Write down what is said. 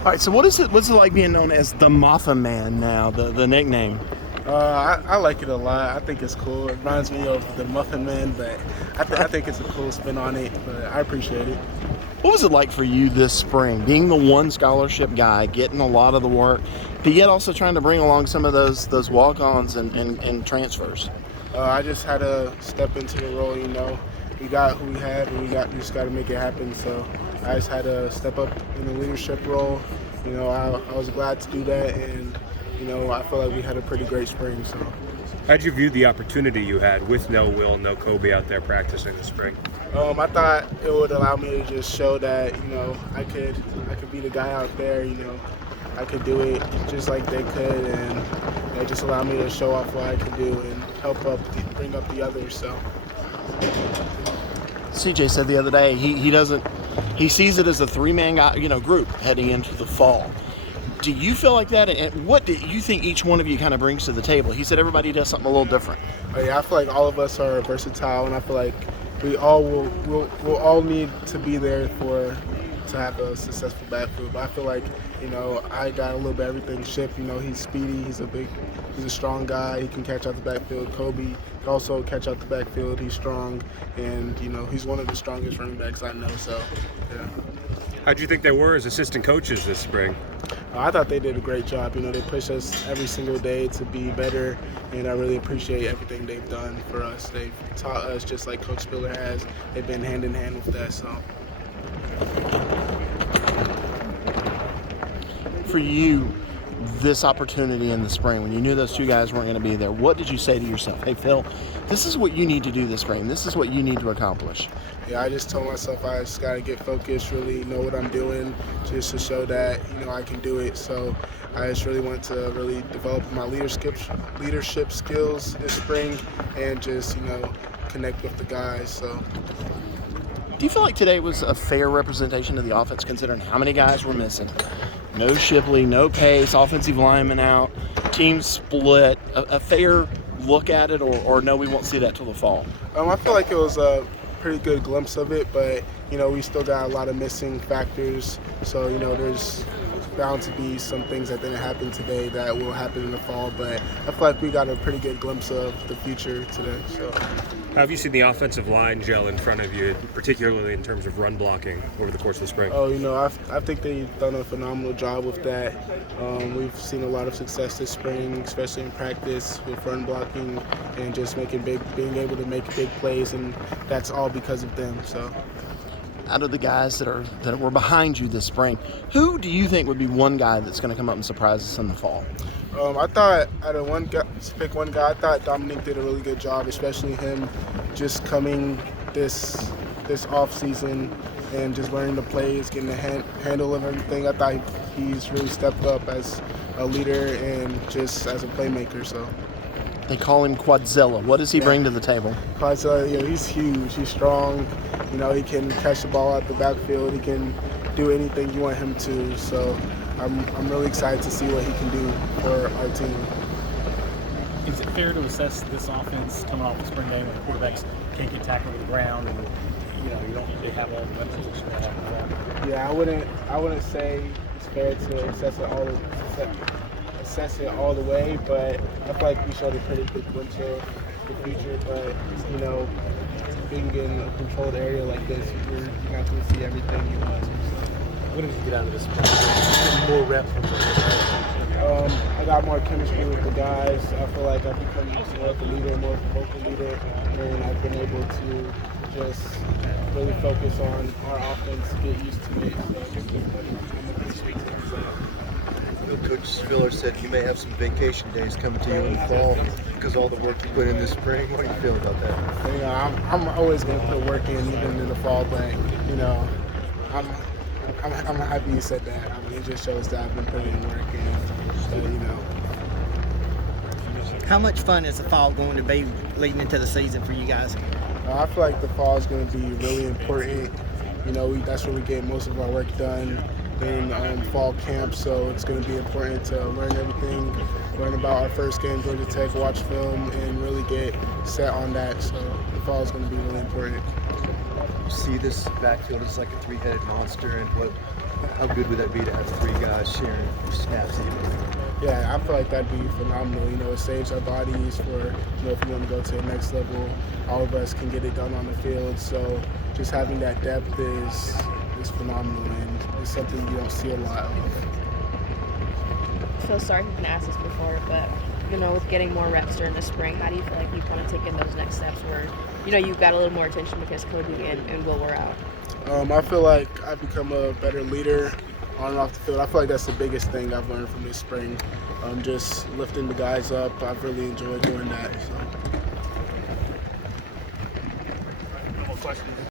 All right, so what's it like being known as the Mafah Man now, the nickname? I like it a lot. I think it's cool. It reminds me of the Muffin Man, but I think it's a cool spin on it. But I appreciate it. What was it like for you this spring, being the one scholarship guy, getting a lot of the work, but yet also trying to bring along some of those walk-ons and transfers? I just had to step into the role. We got who we had, and we just got to make it happen. So I just had to step up in the leadership role. I was glad to do that, and I feel like we had a pretty great spring. So. How'd you view the opportunity you had with no Will, no Kobe out there practicing this spring? I thought it would allow me to just show that I could be the guy out there. I could do it just like they could, and it just allowed me to show off what I could do and bring up the others. So. CJ said the other day he sees it as a three-man group heading into the fall. Do you feel like that? And what do you think each one of you kind of brings to the table? He said everybody does something a little different. Yeah, I feel like all of us are versatile, and I feel like we all will all need to be there to have a successful backfield. But I feel like I got a little bit of everything shipped. He's speedy. He's a strong guy. He can catch out the backfield. Kobe can also catch out the backfield. He's strong, and he's one of the strongest running backs I know. So, yeah. How'd you think they were as assistant coaches this spring? I thought they did a great job. They push us every single day to be better, and I really appreciate everything they've done for us. They've taught us just like Coach Spiller has. They've been hand in hand with that. So. For you, this opportunity in the spring, when you knew those two guys weren't going to be there, what did you say to yourself? Hey, Phil, this is what you need to do this spring. This is what you need to accomplish. Yeah, I just told myself I just got to get focused, really know what I'm doing, just to show that, I can do it. So I just really want to really develop my leadership skills this spring and just, connect with the guys. So. Do you feel like today was a fair representation of the offense, considering how many guys were missing? No Shipley, no Pace, offensive lineman out, team split. A fair look at it, or no, we won't see that till the fall? I feel like it was a pretty good glimpse of it, but we still got a lot of missing factors. So there's bound to be some things that didn't happen today that will happen in the fall. But I feel like we got a pretty good glimpse of the future today. So. How have you seen the offensive line gel in front of you, particularly in terms of run blocking over the course of the spring? I think they've done a phenomenal job with that. We've seen a lot of success this spring, especially in practice with run blocking and just being able to make big plays, and that's all because of them. So. Out of the guys that were behind you this spring, who do you think would be one guy that's going to come up and surprise us in the fall? I thought out of to pick one guy, I thought Dominique did a really good job, especially him just coming this off season and just learning the plays, getting the handle of everything. I thought he's really stepped up as a leader and just as a playmaker. So. They call him Quadzilla. What does he bring to the table? Quadzilla, he's huge. He's strong. He can catch the ball out the backfield. He can do anything you want him to. So I'm really excited to see what he can do for our team. Is it fair to assess this offense coming off the spring game when the quarterbacks can't get tackled to the ground and you don't really have all the weapons that you have? Yeah, I wouldn't say it's fair to assess it all the way, but I feel like we showed a pretty good glimpse of the future. But being in a controlled area like this, you're not going to see everything you want. What did you get out of this spring? More reps from I got more chemistry with the guys. I feel like I've become more of a leader, more of a vocal leader, and I've been able to just really focus on our offense, get used to it. Coach Spiller said you may have some vacation days coming to you in the fall because all the work you put in this spring. What do you feel about that? I'm always going to put work in, even in the fall, but I'm happy you said that. It just shows that I've been putting in work, and How much fun is the fall going to be leading into the season for you guys? I feel like the fall is going to be really important. That's where we get most of our work done in fall camp, so it's going to be important to learn everything, learn about our first game, Georgia Tech, watch film, and really get set on that. So the fall is going to be really important. You see this backfield as like a three-headed monster, and what How good would that be to have 3 guys sharing snaps even? Yeah, I feel like that'd be phenomenal. It saves our bodies for, if you want to go to the next level, all of us can get it done on the field. So just having that depth is phenomenal, and it's something you don't see a lot of. So sorry if you've been asked this before, but with getting more reps during the spring, how do you feel like you want to take in those next steps where you've got a little more attention because Kobe and Will were out? I feel like I've become a better leader on and off the field. I feel like that's the biggest thing I've learned from this spring. Just lifting the guys up. I've really enjoyed doing that. So.